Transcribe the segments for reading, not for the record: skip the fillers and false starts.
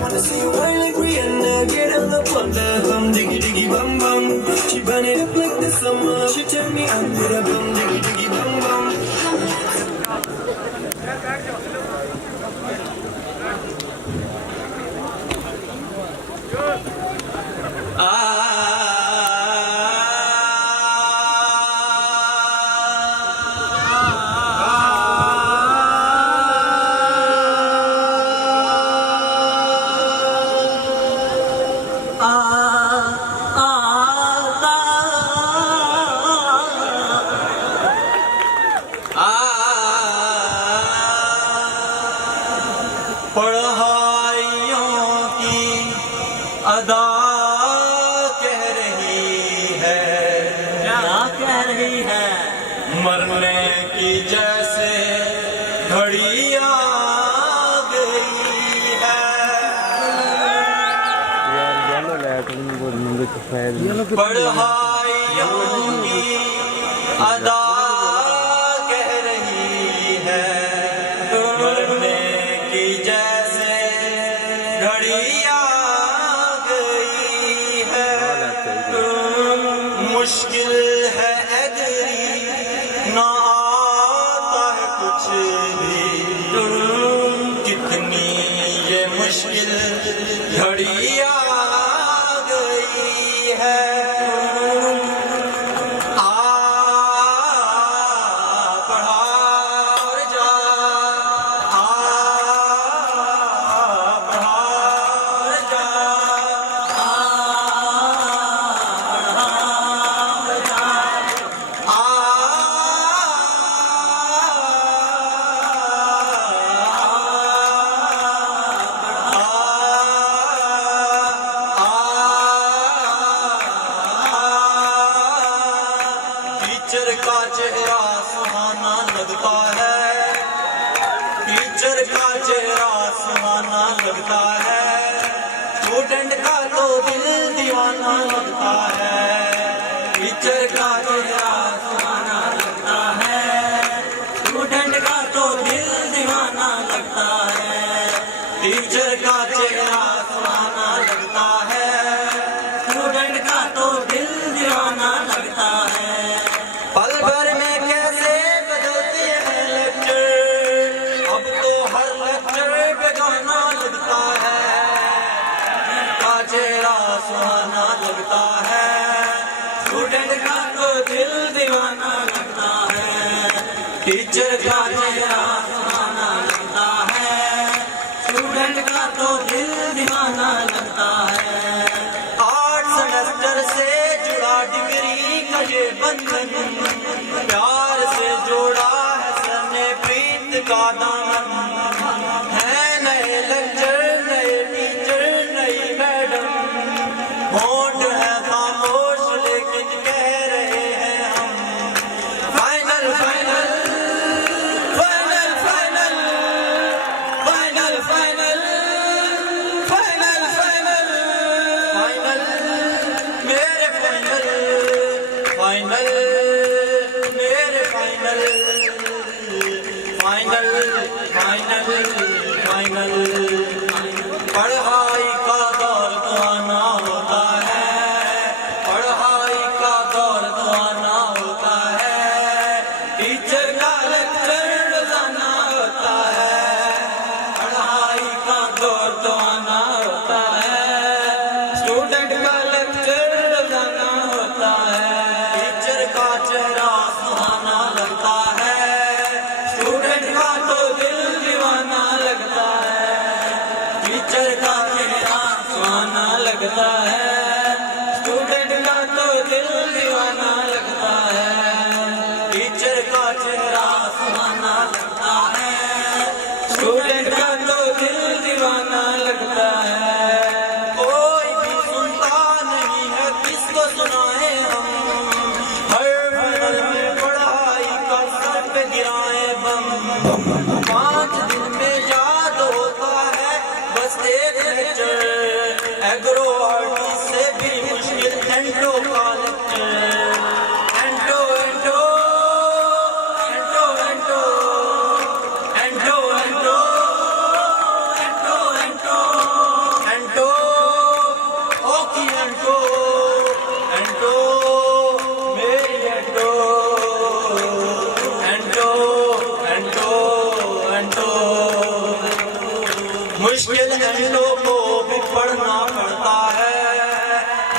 wanna see you whine like Rihanna, get on the thunder, bum diggy diggy bum bum. She burn it up like the summer. She tell me I'm with a bum diggy diggy bum bum. पढ़ाइयों की अदा कह रही है, क्या कह रही है? मरने की जैसे घड़ी आ गई है। पढ़ाइयों की अदा कह रही है, मरने की जैसे घड़ी आ गई है। मुश्किल है एग्री ना आता है कुछ भी, कितनी ये मुश्किल घड़ी आ गई है। टीचर का चेहरा सुहाना लगता है, टीचर का चेहरा सुहाना लगता है, स्टूडेंट का तो दिल दीवाना लगता है। टीचर का चेहरा सुहाना लगता है, स्टूडेंट का तो दिल दीवाना लगता है। टीचर का चेहरा सुहाना लगता है, स्टूडेंट का तो दिल दीवाना लगता है। पल भर में कैसे बदलते हैं लेक्चर, अब तो हर लेक्चर पे गाना लगता है। का चेहरा सुहाना लगता है, स्टूडेंट का तो दिल दीवाना लगता है। टीचर का चेहरा सुहाना लगता है, स्टूडेंट का तो दिल दीवाना लगता है। 8 सेमेस्टर से जुड़ा डिग्री का ये बंधन, प्यार से जोड़ा है सर ने प्रीत का दामन। है नए लेक्चर, नए टीचर, नई मैडम, होंठ है खामोश लेकिन कह रहे हैं हम final final final final final final final final final मेरे फाइनल फाइनल मेरे फाइनल फाइनल फाइनल मुश्किल घंटों को भी पढ़ना पड़ता है,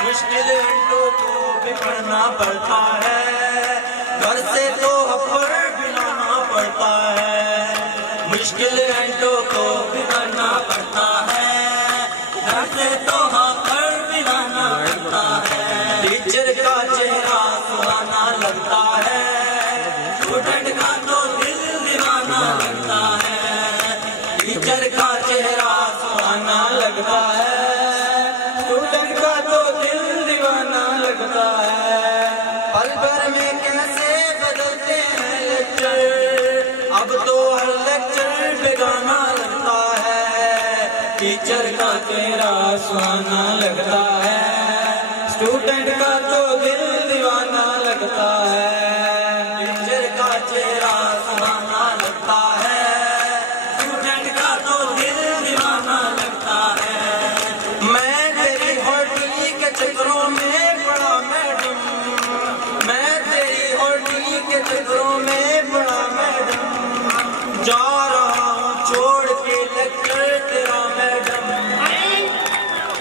मुश्किल घंटों को भी पढ़ना पड़ता है, घर से तो अपर भी लाना पड़ता है, मुश्किल घंटों को भी पढ़ना पड़ता है, घर से तो अपर भी लाना पड़ता है। टीचर का चेहरा सुहाना लगता है, स्टूडेंट का तो दिल दीवाना लगता है, टीचर का चेहरा सुहाना लगता है, स्टूडेंट का तो दिल दीवाना लगता है। पल भर में कैसे बदलते हैं लेक्चर, अब तो हर लेक्चर बेगाना लगता है, टीचर का चेहरा सुहाना लगता है, स्टूडेंट का तो दिल दीवाना लगता है। टीचर का चेहरा सुहाना लगता है, स्टूडेंट का तो दिल दीवाना लगता है। मैं तेरी होटली के चक्करों में पड़ा मैडम, मैं तेरी होटली के चक्करों में पड़ा मैडम, जा रहा हूँ छोड़ के लेक्चर तेरा मैडम।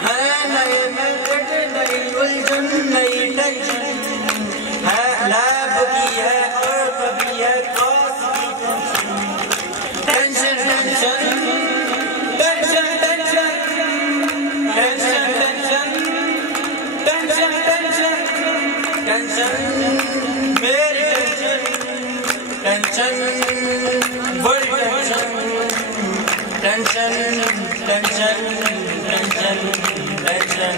है नए मेथड, नई उलझन, नई टेंशन, है लैब की है और कभी है क्लास की tension, tension tension tension tension tension tension tension tension मेरी टेंशन, टेंशन बड़ी tension, tension tension tension tension.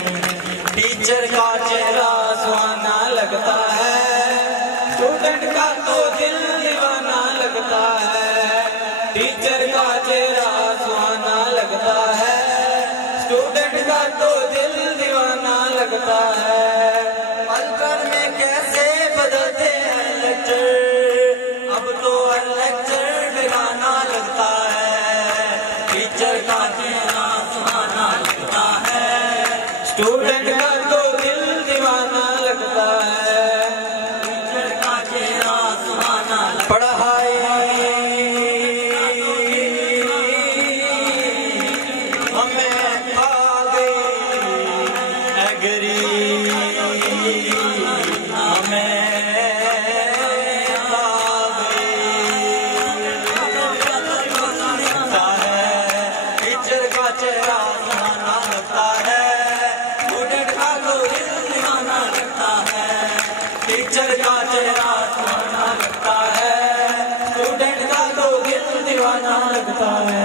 Teacher का चेहरा सुहाना लगता है, स्टूडेंट का तो दिल दीवाना लगता है, टीचर का चेहरा सुहाना लगता है, स्टूडेंट का तो दिल दीवाना लगता है। पल भर में कैसे बदलते हैं लेक्चर, अब तो हर लेक्चर बेगाना लगता है, टीचर का चेहरा सुहाना लगता है, स्टूडेंट का तो दिल दीवाना लगता है, टीचर का चेहरा सुहाना लगता है। पढ़ाई हमें आ गई एग्री, हमें आ गई। टीचर का चेहरा सुहाना लगता है, स्टूडेंट का तो दिल दीवाना लगता है, टीचर का चेहरा सुहाना लगता है, स्टूडेंट का तो दिल दीवाना लगता है।